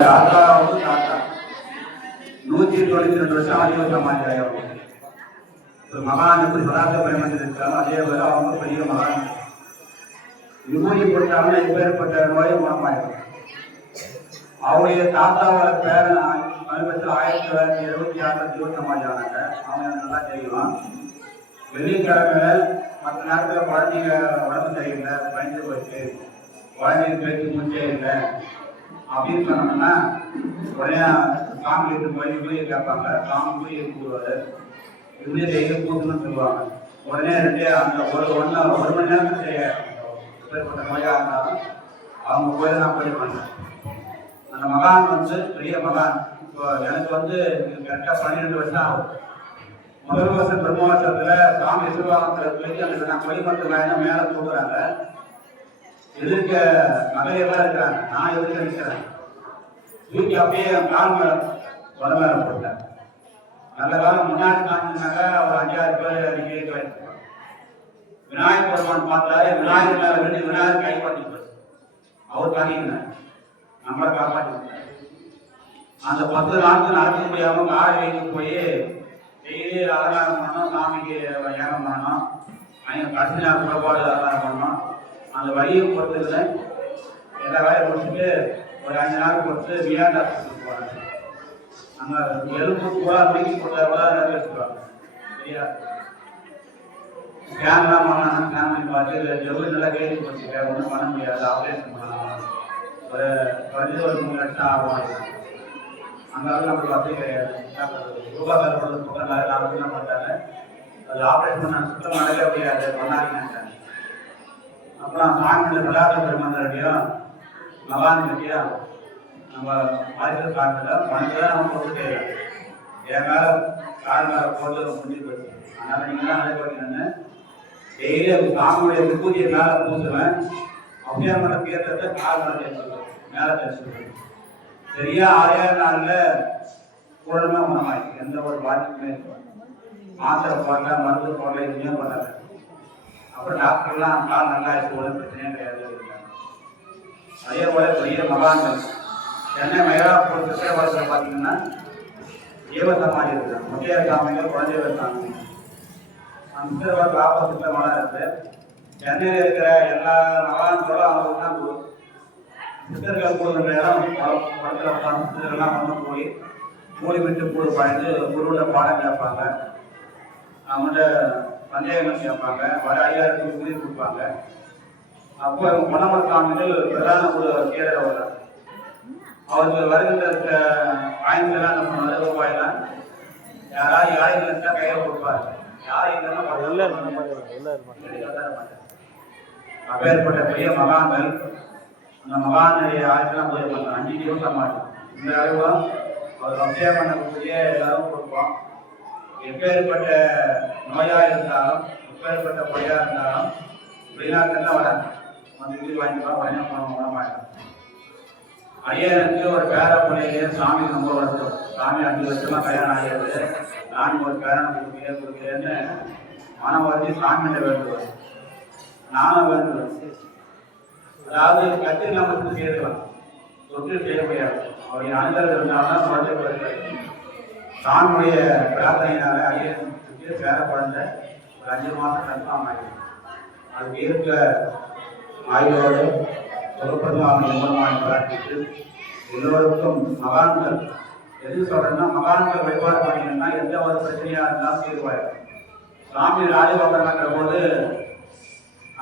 தாத்தாவும் தாத்தா 192 வருஷம் ஆதிவ சமாஜம் ஒரு மகான் எப்படி சதாச பிரேமன் இருக்காங்க அதே போல அவங்க பெரிய மகான் விபூதி போட்டாங்கன்னா இப்பேற்பட்ட நோயை குணமாயிடும். அவருடைய தாத்தாவோட பேரன் சமீபத்தில் 1976 ஜீவ சமாஜம் ஆனாங்க. அவங்க எனக்கு நல்லா தெரியும். வெள்ளிக்கிழமை மற்ற நேரத்தில் குழந்தைங்க உடம்பு சரியில்லை, பயந்து போச்சு, குழந்தைங்க பேச்சு மூச்சே இல்லை அப்படின்னு சொன்னோம்னா உடனே சாமி எடுத்து போய் கேட்பாங்க. சாமி போய் கூடுவாரு, இப்படியே டெய்லியும் கூட்டுன்னு சொல்லுவாங்க. உடனே அந்த ஒரு மணி நேரத்துக்கு எப்பேற்பட்ட நோயாக இருந்தாலும் அவங்க கோயில நான் போய் பண்ணேன். அந்த மகான் பெரிய மகான். இப்போ எனக்கு கரெக்டாக 12 வருஷம் ஆகும். முதல் வருஷம் பிரம்மோற்சவத்தில் சாமி எதிர்வாகத்தில் போய் அந்த நான் கொடிமரத்து மேலே தூக்குறாங்க. எதிர்க்க மகளிரெல்லாம் இருக்கிறாங்க, நான் எதிர்க்க நிற்கிறேன். தூக்கி அப்படியே கால் மேலே வர மேலே போட்டேன். நல்ல காலம் முன்னாடி காமிச்சாங்க. ஒரு 5-6 பேர் அடிக்கடி விநாயகர் பெருமான் பார்த்தாரு. விநாயகர் மேலே வேண்டி விநாயகர் கைப்பற்றி போச்சு. அவர் தாங்கினார், நம்மளை காப்பாற்றி. அந்த 10 நாட்கள் நடக்க முடியாம காடு வைத்து போய் டெய்லி அலங்காரம் பண்ணணும், சாமிக்கு ஏகம் பண்ணணும், கடைசி நாள் புறப்பாடு அலங்காரம் பண்ணணும். அந்த வழியை பொறுத்ததுல எல்லா வேலையை முடிச்சுட்டு ஒரு 5 நாள் பொறுத்து வியாண்டா போறாங்க. அங்க எலும்பு கூட மீக்கி போட்டா கூட நிறைவேற்றுவாங்க. சரியா ஸ்கேன்லாம் பண்ணாங்கன்னா ஸ்கேன் பண்ணி பார்த்து எவ்வளவு நல்லா கேள்வி போச்சுக்க, ஒன்றும் பண்ண முடியாது, ஆப்ரேஷன் பண்ணலாம், ஒரு 3 லட்சம் ஆகும். அந்த அளவுக்கு நம்மளுக்கு வசதி கிடையாது. சுகாதாரப்படுறது பக்கம் லாபம் என்ன பண்ணிட்டாங்க, அது ஆப்ரேஷன் பண்ண சுத்தம் நடக்க முடியாது, பண்ணாதீங்க. அப்புறம் சாமியில் விளையாட்டு பெருமந்திரையும் மகான் பற்றியா நம்ம வாழ்க்கை காலத்தில் மனதில் நம்ம போட்டு செய்யலாம். என் மேலே கால் மேலே போட்டு முடிஞ்சு போச்சு. அதனால் நீங்கள் தான் நடைபெறீங்கன்னு டெய்லி அது சாமியுடைய விபூதியை மேலே பூசுவேன். அப்படியே மட்டும் தீர்த்தத்தை கால் மேலே தேய்ச்சிடுவேன், மேலே தேய்ச்சிடுவேன். சரியா 6 நாளில் பூரணமாக குணமாயிடுச்சு. எந்த ஒரு பாதிப்புமே மாத்திரை போடல, மருந்து போடல, எதுவுமே பண்ணலை. அப்புறம் டாக்டர்லாம் கால் நல்லா இருக்கு, ஒன்றும் பிரச்சனையே கிடையாது. அதே போல பெரிய மகான்கள் சென்னை மயிலாப்பூர் சித்திரவரத்தில் பார்த்தீங்கன்னா ஜீவ சமாதி இருக்கு. முத்தைய சாமிகள், குழந்தைகள் சாமி. அந்த சித்திரவரத்தில் ஆப்போசிட்டில் மலை இருக்கு. சென்னையில் இருக்கிற எல்லா மகான்களும் அவங்களுக்கு தான் குரு. சித்தர்கள் கூடுகின்ற இடம் படத்தில் உட்காந்து சித்தர்கள்லாம் போய் மூடி விட்டு கூடு பாய்ந்து குருவோட பாடம் கேட்பாங்க, அவங்கள்ட்ட சந்தேகங்கள் கேட்பாங்க, வர ஐயாயிரத்துக்கு கூலி கொடுப்பாங்க. அப்போ பொன்னமர சாமிகள் பிரதான ஒரு கீழர் வர்றார். அவருக்கு வருகின்ற காயின்கள்லாம் என்ன பண்ணுவாரு, ரூபாயெல்லாம் யாராவது யாரையும் இருந்தால் கையில் கொடுப்பாரு. யாரும் இல்லைன்னா அப்பேற்பட்ட பெரிய மகான்கள். அந்த மகானுடைய ஆயுதெல்லாம் போய் பார்த்தோம் 5 நிமிஷம் மாட்டோம். இந்த அளவும் அவர் அபிஷேகம் பண்ணக்கூடிய எல்லாரும் கொடுப்போம். எப்பேற்பட்ட நோயாக இருந்தாலும், எப்பேற்பட்ட பொய்யாக இருந்தாலும் வெளிநாட்டில் வராங்க, அந்த வீடு வாங்கிக்கலாம், உடனே குணமாயிடும். ஐயனுக்கு ஒரு பேர பிள்ளையிலே சாமி ரொம்ப வருஷம், சாமி 5 வருஷமாக கல்யாணம் ஆகிறது, நான் ஒரு பேரனை கொடுக்கிறேன்னு மனம் வச்சு சாமியிட்ட வேண்டுவேன். நானும் வேண்டுவேன். அதாவது கட்டில் நம்ம செய்யலாம், தொட்டில் செய்ய முடியாது. அவருடைய அனுதல் இருந்தால்தான் குழந்தை பிறகு. சாமியுடைய பிரார்த்தனையினால ஐயனுக்கு பேர குழந்தை ஒரு 5 மாதம் கன்ஃபார்ம் ஆகிடும். அதுக்கு இருக்க ஆய்வோடு சொற்பதும் மூலமாக பிரார்த்தித்து எல்லோருக்கும் மகான்கள் எது சொல்றேன்னா, மகான்கள் வழிபாடு பண்ணிங்கன்னா எந்த ஒரு பிரச்சனையாக இருந்தாலும் தீர்வாயிடும். சாமி ராஜகோபுரங்கிற போது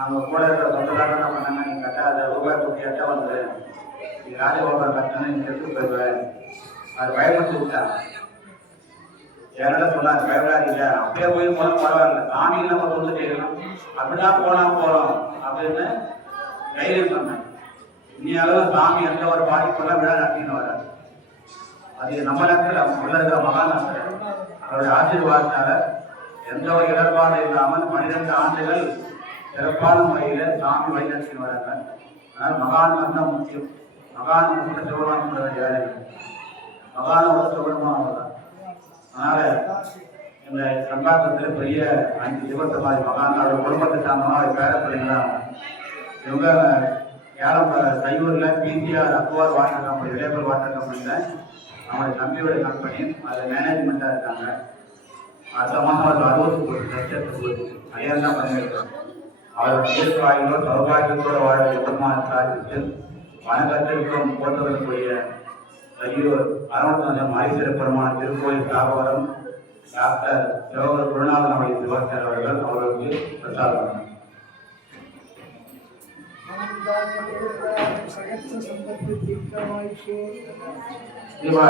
அவங்க கூட இருக்கிற சொந்தக்காரங்க என்ன பண்ணாங்க, நீங்கள் கட்டாத ரூபாய் கொடுத்து எட்ட வந்து நீ ராஜகோபுரம் கட்டணும், நீங்கள் எடுத்து போயிடுவேன். அது பயன்படுத்தி விட்டாங்க. என்கிட்ட சொன்னாங்க, பயப்படாதீங்க, அப்படியே போய் போனால் பரவாயில்ல, சாமிக்கு நம்ம கொண்டு செய்யணும், அப்படிதான் போனால் போகிறோம் அப்படின்னு தைரியம் சொன்னேன். இனி அளவு சாமி எந்த ஒரு பாதிப்பெல்லாம் விழா நடத்தின்னு வராது. அது நம்ம நேரத்தில் உள்ள இருக்கிற மகாநாசர் அவருடைய ஆசீர்வாதத்தால எந்த ஒரு இடர்பாடு இல்லாமல் 12 ஆண்டுகள் சிறப்பான முறையில் சாமி வழிநடத்தின்னு வராங்க. அதனால் மகான் தான் முக்கியம். மகான் முக்கிய சிவபெருமான் யாரு, மகான ஒரு சிவபெருமான் தான். அதனால இந்த சங்காத்தத்தில் பெரிய 5 சிவசமாதி மகான், அவருடைய குடும்பத்தை சார்ந்தமாக பேர பிள்ளைங்களா இவங்க யாரும் கையூரில் பிசிஆர் அக்வார் வாட்டர் கம்பெனி ரிலேபிள் வாட்டர் கம்பெனியில் அவங்களோட தம்பியோட கம்பெனி அதில் மேனேஜ்மெண்ட்டாக இருக்காங்க. அடுத்த மாதம் அவர் 60 லட்சத்துக்கு அடையாளம் தான் பண்ணியிருக்காங்க. அவர் தீர்க்காயிலோ சௌபாகியத்தோடு வாழ எதிர்மான சாதித்து வணக்கத்திற்கும் போற்றக்கூடிய கையூர் அரவணம் மாரீஸ்வர பெருமாள் திருக்கோயில் ஸ்தாபகரும் டாக்டர் சிவகர் குருநாதன் அவருடைய சிவாச்சார் அவர்கள் அவர்களுக்கு பிரசாதம். Diba?